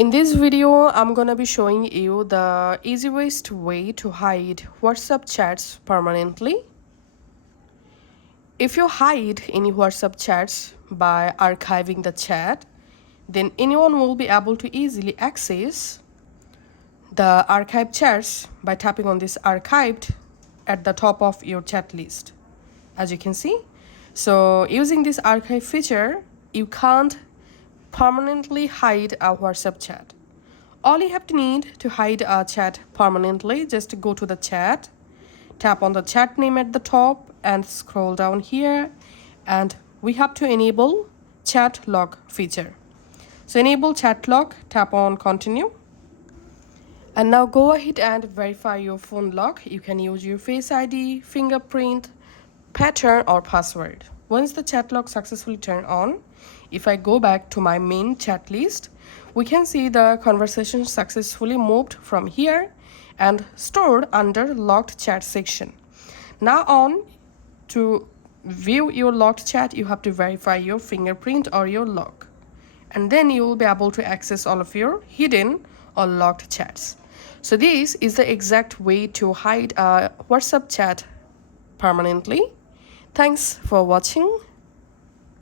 In this video, I'm gonna be showing you the easiest way to hide WhatsApp chats permanently. If you hide any WhatsApp chats by archiving the chat, then anyone will be able to easily access the archived chats by tapping on this archived at the top of your chat list, as you can see. So using this archive feature, you can't permanently hide a WhatsApp chat. All you have to need to hide a chat permanently, just go to the chat, tap on the chat name at the top and scroll down here, and we have to enable chat lock feature. So enable chat lock, tap on continue. And now go ahead and verify your phone lock. You can use your Face ID, fingerprint, pattern or password. Once the chat lock successfully turned on, if I go back to my main chat list, we can see the conversation successfully moved from here and stored under locked chat section. Now on, to view your locked chat, you have to verify your fingerprint or your lock. And then you will be able to access all of your hidden or locked chats. So this is the exact way to hide a WhatsApp chat permanently. Thanks for watching.